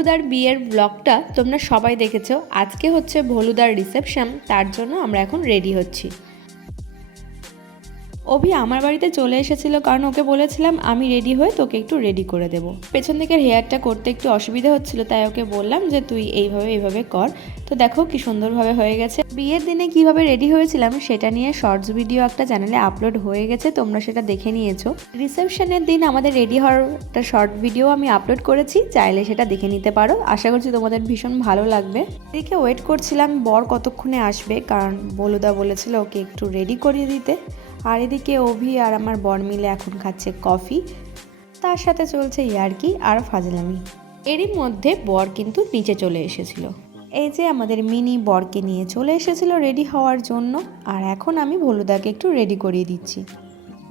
ভলুদার বিয়ের ব্লগটা তোমরা সবাই দেখেছ। আজকে হচ্ছে ভলুদার রিসেপশন তার জন্য আমরা এখন রেডি হচ্ছি। অভি আমার বাড়িতে চলে এসেছিল কারণ ওকে বলেছিলাম আমি রেডি হয়ে তোকে একটু রেডি করে দেব। পেছন দিকের হেয়ারটা করতে একটু অসুবিধা হচ্ছিল, তাই ওকে বললাম যে তুই এইভাবে এইভাবে কর। তো দেখো কি সুন্দরভাবে হয়ে গেছে। বিয়ের দিনে কীভাবে রেডি হয়েছিলাম সেটা নিয়ে শর্টস ভিডিও একটা চ্যানেলে আপলোড হয়ে গেছে, তোমরা সেটা দেখে নিয়েছো। রিসেপশনের দিন আমাদের রেডি হওয়ার একটা শর্ট ভিডিও আমি আপলোড করেছি, চাইলে সেটা দেখে নিতে পারো। আশা করছি তোমাদের ভীষণ ভালো লাগবে। এদিকে ওয়েট করছিলাম বর কতক্ষণে আসবে, কারণ বলুদা বলেছিল ওকে একটু রেডি করিয়ে দিতে। আর এদিকে অভি আর আমার বর মিলে এখন খাচ্ছে কফি। তার সাথে চলছে ইয়ার্কি আর ফাজলামি। এরই মধ্যে বর কিন্তু নিচে চলে এসেছিল। এই যে আমাদের মিনি বরকে নিয়ে চলে এসেছিল রেডি হওয়ার জন্য। আর এখন আমি ভলুদাকে একটু রেডি করিয়ে দিচ্ছি।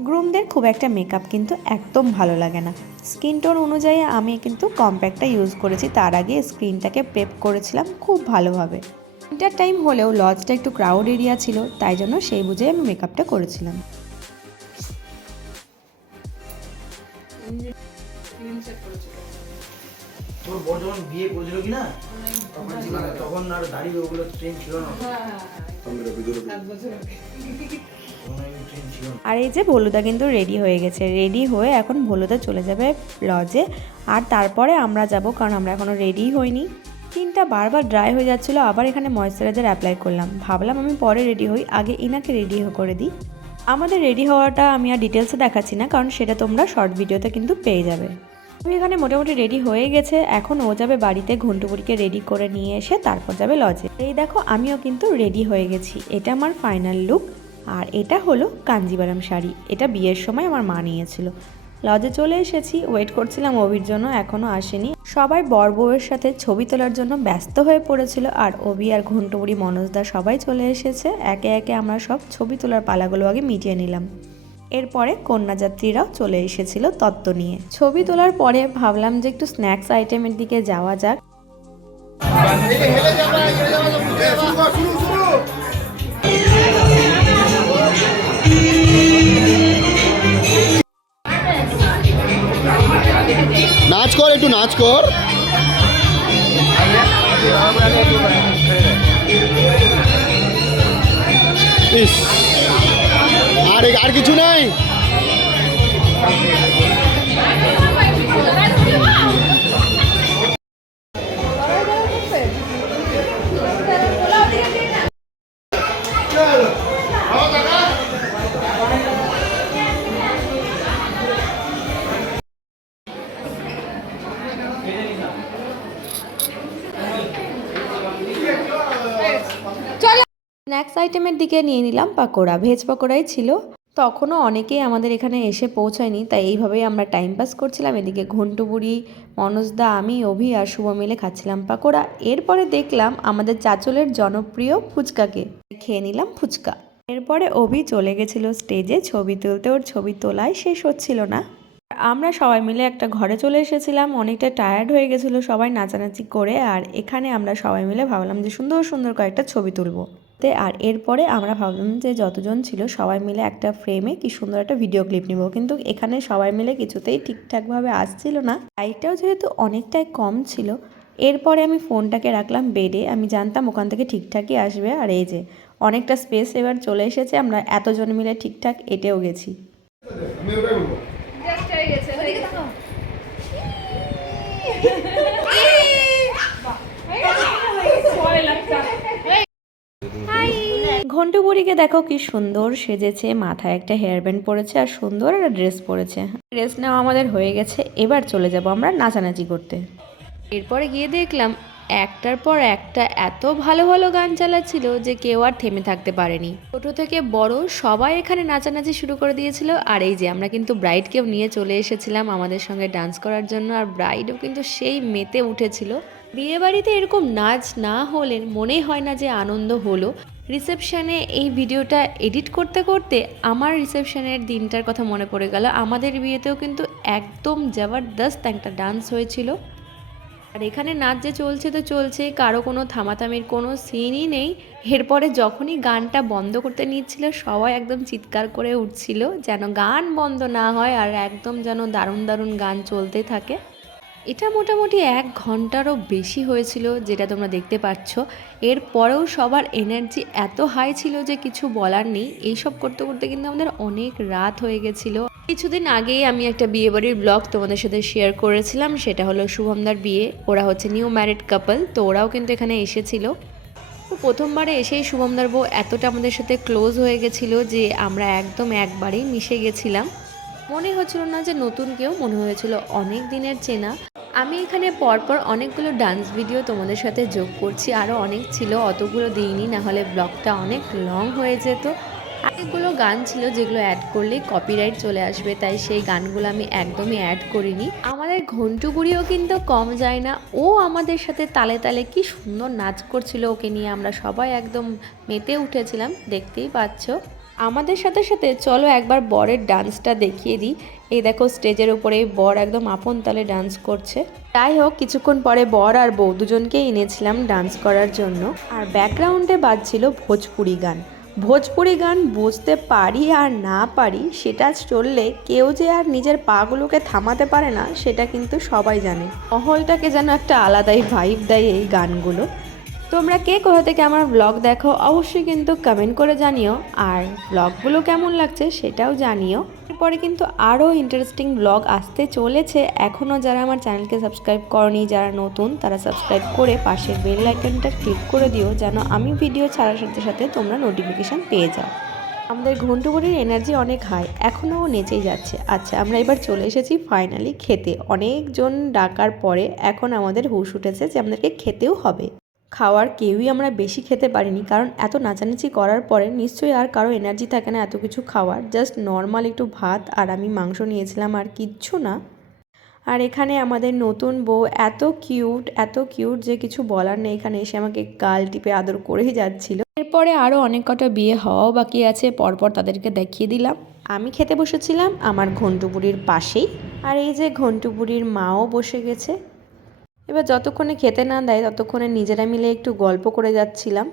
গ্রুমদের খুব একটা মেকআপ কিন্তু একদম ভালো লাগে না। স্কিন টোন অনুযায়ী আমি কিন্তু কম্প্যাক্টটা ইউজ করেছি। তার আগে স্ক্রিনটাকে প্রেপ করেছিলাম খুব ভালোভাবে। উইন্টার টাইম হলেও লজটা একটু ক্রাউড এরিয়া ছিল তাই জন্য সেই বুঝে আমি মেকআপটা করেছিলাম। তোর বর যখন বিয়ে করেছিল কি না? তখন তখন আর গাড়ি ওগুলো ট্রেন ছিল না। তখন ট্রেন ছিল না আর এই যে ভলুদা কিন্তু রেডি হয়ে গেছে। রেডি হয়ে এখন ভলুদা চলে যাবে লজে আর তারপরে আমরা যাব কারণ আমরা এখনও রেডি হইনি। স্কিনটা বারবার ড্রাই হয়ে যাচ্ছিল, আবার এখানে ময়েশ্চারাইজার অ্যাপ্লাই করলাম। ভাবলাম আমি পরে রেডি হই, আগে ইনাকে রেডি করে দিই। আমাদের রেডি হওয়াটা আমি আর ডিটেলসে দেখাচ্ছি না, কারণ সেটা তোমরা শর্ট ভিডিওতে কিন্তু পেয়ে যাবে। আমি এখানে মোটামুটি রেডি হয়ে গেছে, এখন ও যাবে বাড়িতে ঘন্টুপুরিকে রেডি করে নিয়ে এসে তারপর যাবে লজে এই দেখো, আমিও কিন্তু রেডি হয়ে গেছি। এটা আমার ফাইনাল লুক আর এটা হলো কাঞ্জিবারাম শাড়ি। এটা বিয়ের সময় আমার মা নিয়েছিল। লজে চলে এসেছি ওয়েট করছিলাম অভির জন্য এখনও আসেনি। সবাই বর বউয়ের সাথে ছবি তোলার জন্য ব্যস্ত হয়ে পড়েছিল, আর অভি আর ঘন্টুপুরি মনোজদা সবাই চলে এসেছে, একে একে আমরা সব ছবি তোলার পালাগুলো আগে মিটিয়ে নিলাম। এরপরে কন্যাযাত্রীরাও চলে এসেছিল তত্ত্ব নিয়ে। ছবি তোলার পরে ভাবলাম যে একটু স্ন্যাক্স আইটেমের দিকে যাওয়া যাক। একটু নাচ কর। ইস। আর আর কিছু নাই? স্ন্যাক্স আইটেমের দিকে নিয়ে নিলাম, পাকোড়া। ভেজ পাকোড়াই ছিল। তখনও অনেকেই আমাদের এখানে এসে পৌঁছায়নি, তাই এইভাবেই আমরা টাইম পাস করছিলাম। এদিকে ঘন্টুবুড়ি মনোজদা, আমি, অভি আর শুভ মিলে খাচ্ছিলাম পাকোড়া। এরপরে দেখলাম আমাদের চাচলের জনপ্রিয় ফুচকাকে। খেয়ে নিলাম ফুচকা। এরপরে অভি চলে গেছিল স্টেজে ছবি তুলতে। ওর ছবি তোলায় শেষ হচ্ছিল না। আমরা সবাই মিলে একটা ঘরে চলে এসেছিলাম। অনেকটা টায়ার্ড হয়ে গেছিল সবাই নাচানাচি করে। আর এখানে আমরা সবাই মিলে ভাবলাম যে সুন্দর সুন্দর কয়েকটা ছবি তুলবো। তে আর এরপরে আমরা ভাবলাম যে যতজন ছিল সবাই মিলে একটা ফ্রেমে কি সুন্দর একটা ভিডিও ক্লিপ নিব। কিন্তু এখানে সবাই মিলে কিছুতেই ঠিকঠাকভাবে আসছিল না। লাইটটাও যেহেতু অনেকটাই কম ছিল, এরপরে আমি ফোনটাকে রাখলাম বেডে আমি জানতাম ওখান থেকে ঠিকঠাকই আসবে। আর এই যে, অনেকটা স্পেস এবার চলে এসেছে। আমরা এতজন মিলে ঠিকঠাক এটেও গেছি। ঘন্টুপুরিকে দেখো কি সুন্দর সেজেছে, মাথায় একটা হেয়ার ব্যান্ড পরেছে আর সুন্দর একটা ড্রেস পরেছে। ড্রেস নেওয়া আমাদের হয়ে গেছে, এবার চলে যাব আমরা নাচানাচি করতে। এরপরে গিয়ে দেখলাম, একটার পর একটা এত ভালো ভালো গান চালাচ্ছিল যে কেউ আর থেমে থাকতে পারেনি। ছোট থেকে বড় সবাই এখানে নাচানাচি শুরু করে দিয়েছিল, আর এই যে আমরা কিন্তু ব্রাইডকেও নিয়ে চলে এসেছিলাম আমাদের সঙ্গে ডান্স করার জন্য, আর ব্রাইডও কিন্তু সেই মেতে উঠেছিল। বিয়ে বাড়িতে এরকম নাচ না হলে মনেই হয় না যে আনন্দ হলো। রিসেপশনে এই ভিডিওটা এডিট করতে করতে আমার রিসেপশানের দিনটার কথা মনে পড়ে গেল। আমাদের বিয়েতেও কিন্তু একদম জবরদস্ত একটা ডান্স হয়েছিল। আর এখানে নাচ যে চলছে তো চলছে, কারও কোনো থামাথামির কোনো সিনই নেই। এরপরে যখনই গানটা বন্ধ করতে নিচ্ছিল, সবাই একদম চিৎকার করে উঠছিল যেন গান বন্ধ না হয় আর একদম যেন দারুণ দারুণ গান চলতে থাকে। এটা মোটামুটি এক ঘন্টারও বেশি হয়েছিল যেটা তোমরা দেখতে পাচ্ছ। এরপরেও সবার এনার্জি এত হাই ছিল যে কিছু বলার নেই। এইসব করতে করতে কিন্তু আমাদের অনেক রাত হয়ে গেছিল। কিছুদিন আগেই আমি একটা বিয়ে বাড়ির ব্লগ তোমাদের সাথে শেয়ার করেছিলাম, সেটা হলো শুভমদার বিয়ে। ওরা হচ্ছে নিউ ম্যারিড কাপল তো ওরাও কিন্তু এখানে এসেছিল। প্রথমবারে এসেই শুভমদার বউ এতটা আমাদের সাথে ক্লোজ হয়ে গেছিল যে আমরা একদম একবারেই মিশে গেছিলাম। মনে হচ্ছিল না যে নতুন কেউ, মনে হয়েছিল অনেক দিনের চেনা। আমি এখানে পরপর অনেকগুলো ডান্স ভিডিও তোমাদের সাথে যোগ করছি। আরও অনেক ছিল, অতগুলো দিইনি, না হলে ব্লগটা অনেক লং হয়ে যেত। অনেকগুলো গান ছিল যেগুলো অ্যাড করলে কপিরাইট চলে আসবে, তাই সেই গানগুলো আমি একদমই অ্যাড করিনি। আমাদের ঘন্টুগুড়িও কিন্তু কম যায় না। ও আমাদের সাথে তালে তালে কি সুন্দর নাচ করছিল, ওকে নিয়ে আমরা সবাই একদম মেতে উঠেছিলাম, দেখতেই পাচ্ছ। আমাদের সাথে সাথে চলো একবার বরের ডান্সটা দেখিয়ে দিই। এই দেখো স্টেজের উপরে বর একদম আপন তালে ডান্স করছে। যাই হোক, কিছুক্ষণ পরে বর আর বউ দুজনকেই এনেছিলাম ডান্স করার জন্য। আর ব্যাকগ্রাউন্ডে বাজছিল ভোজপুরি গান। ভোজপুরি গান বুঝতে পারি আর না পারি, সেটা চললে কেউ যে আর নিজের পাগুলোকে থামাতে পারে না, সেটা কিন্তু সবাই জানে। মহলটাকে যেন একটা আলাদাই ভাইব দেয় এই গানগুলো। তোমরা কে কোথা থেকে আমার ব্লগ দেখো, অবশ্যই কিন্তু কমেন্ট করে জানিও। আর ব্লগগুলো কেমন লাগছে সেটাও জানিও। এরপরে কিন্তু আরও ইন্টারেস্টিং ব্লগ আসতে চলেছে। এখনও যারা আমার চ্যানেলকে সাবস্ক্রাইব করনি, যারা নতুন, তারা সাবস্ক্রাইব করে পাশের বেল আইকনটা ক্লিক করে দিও, যেন আমি ভিডিও ছাড়ার সাথে সাথে তোমরা নোটিফিকেশান পেয়ে যাও। আমাদের ঘন্টুবুড়ির এনার্জি অনেক হাই এখনও নেচেই যাচ্ছে। আচ্ছা আমরা এবার চলে এসেছি ফাইনালি খেতে। অনেকজন ডাকার পরে এখন আমাদের হুশ উঠেছে যে, আমাদেরকে খেতেও হবে। খাওয়ার কেউই আমরা বেশি খেতে পারিনি, কারণ এত নাচানাচি করার পরে নিশ্চয়ই আর কারও এনার্জি থাকে না এত কিছু খাওয়ার। জাস্ট নর্মাল একটু ভাত আর আমি মাংস নিয়েছিলাম আর কিচ্ছু না। আর এখানে আমাদের নতুন বউ এত কিউট এত কিউট যে কিছু বলার নেই। এখানে এসে আমাকে গাল টিপে আদর করেই যাচ্ছিল। এরপরে আরও অনেক কটা বিয়ে হওয়াও বাকি আছে, পরপর তাদেরকে দেখিয়ে দিলাম। আমি খেতে বসেছিলাম আমার ঘন্টুপুরির পাশেই। আর এই যে ঘন্টুপুরির মাও বসে গেছে। এবার যতক্ষণে খেতে না দেয় ততক্ষণে নিজেরা মিলে একটু গল্প করে যাচ্ছিলাম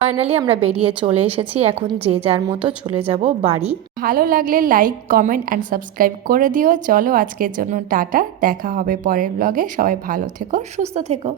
ফাইনালি আমরা বেরিয়ে চলে এসেছি। এখন যে যার মতো চলে যাব বাড়ি। ভালো লাগলে লাইক কমেন্ট অ্যান্ড সাবস্ক্রাইব করে দিও। চলো আজকের জন্য টাটা। দেখা হবে পরের ব্লগে সবাই ভালো থেকো, সুস্থ থেকো।